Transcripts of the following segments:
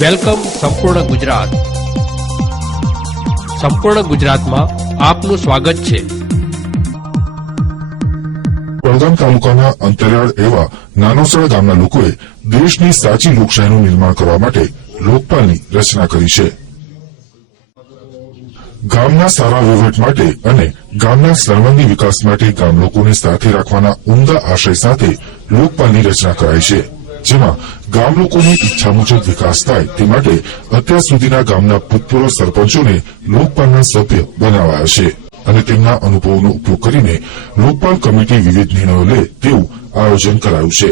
Welcome સંપૂર્ણ ગુજરાત. સંપૂર્ણ ગુજરાતમાં આપનું સ્વાગત છે. પડગામ તાલુકાના અંતરિયાળ એવા નાનોસરા ગામના લોકોએ દેશની સાચી લોકશાહીનું નિર્માણ કરવા માટે લોકપાલની રચના કરી છે. ગામના સારા વહીવટ માટે અને ગામના સર્વાંગી વિકાસ માટે ગામ લોકોને સાથે રાખવાના ઉમદા આશય સાથે લોકપાલની રચના કરાઈ છે, જેમાં ગામ લોકોની ઈચ્છા મુજબ વિકાસ થાય તે માટે અત્યાર સુધીના ગામના ભૂતપૂર્વ સરપંચોને લોકપાલના સભ્ય બનાવાયા છે અને તેમના અનુભવોનો ઉપયોગ કરીને લોકપાલ કમિટી વિવિધ નિર્ણયો લે તેવું આયોજન કરાયું છે.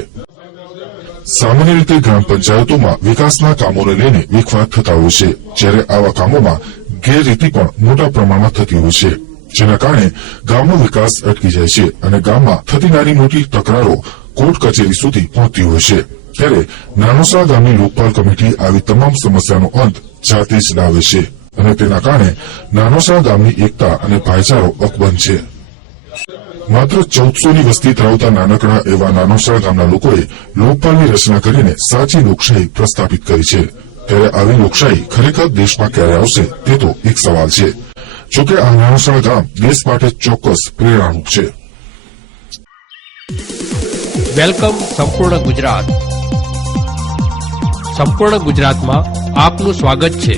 સામાન્ય રીતે ગ્રામ પંચાયતોમાં વિકાસના કામોને લઈને વિખવાદ થતા હોય છે, જ્યારે આવા કામોમાં ગેરરીતિ પણ મોટા પ્રમાણમાં થતી હોય છે, જેના કારણે ગામનો વિકાસ અટકી જાય છે અને ગામમાં થતી નાની મોટી તકરારો કોર્ટ કચેરી સુધી પહોંચતી હોય છે. ત્યારે નાનોસરા ગામની લોકપાલ કમિટી આવી તમામ સમસ્યાનો અંત જાતે જ લાવે છે અને તેના કારણે નાનોસરા ગામની એકતા અને ભાઈચારો અકબંધ છે. માત્ર 1400ની વસ્તી ધરાવતા નાનકડા એવા નાનોસરા ગામના લોકોએ લોકપાલની રચના કરીને સાચી લોકશાહી પ્રસ્થાપિત કરી છે. ત્યારે આવી લોકશાહી ખરેખર દેશમાં ક્યારે આવશે તે તો એક સવાલ છે. જોકે આ નાનોસરા ગામ દેશ માટે ચોક્કસ પ્રેરણારૂપ છે. વેલકમ સંપૂર્ણ ગુજરાત. સંપૂર્ણ ગુજરાતમાં આપનું સ્વાગત છે.